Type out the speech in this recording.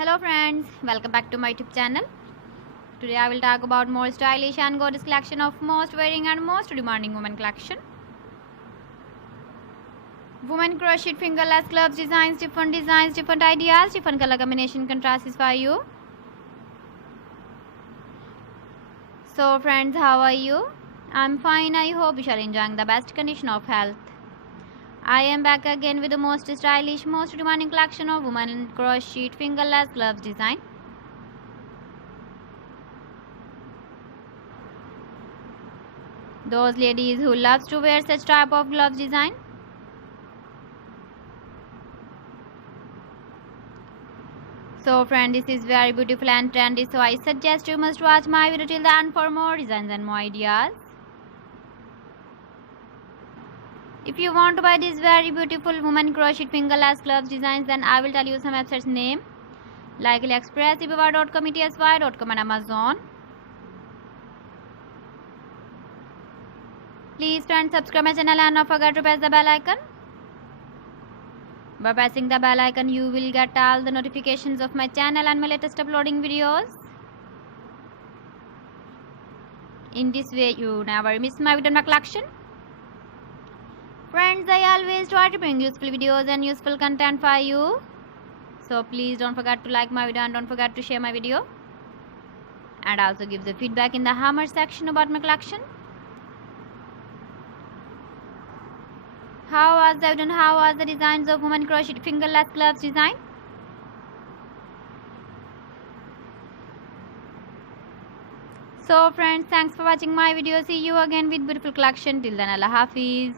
Hello friends, welcome back to my YouTube channel. Today I will talk about more stylish and gorgeous collection of most wearing and most demanding women collection. Women crochet fingerless gloves designs, different ideas, different color combination contrasts for you. So friends, how are you? I'm fine. I hope you are enjoying the best condition of health. I am back again with the most stylish, most demanding collection of women crochet fingerless gloves design. Those ladies who loves to wear such type of gloves design. So friend, this is very beautiful and trendy, so I suggest you must watch my video till the end for more designs and more ideas. If you want to buy these very beautiful women crochet fingerless gloves designs, then I will tell you some websites name like AliExpress, eBay.com, ETSY.com and Amazon. Please friends, subscribe my channel and don't forget to press the bell icon. By pressing the bell icon, you will get all the notifications of my channel and my latest uploading videos. In this way, you never miss my video in my collection. Friends, I always try to bring useful videos and useful content for you. So please don't forget to like my video and don't forget to share my video. And also give the feedback in the hammer section about my collection. How was the video and how was the designs of women crochet fingerless gloves design? So friends, thanks for watching my video. See you again with beautiful collection. Till then, Allah Hafiz.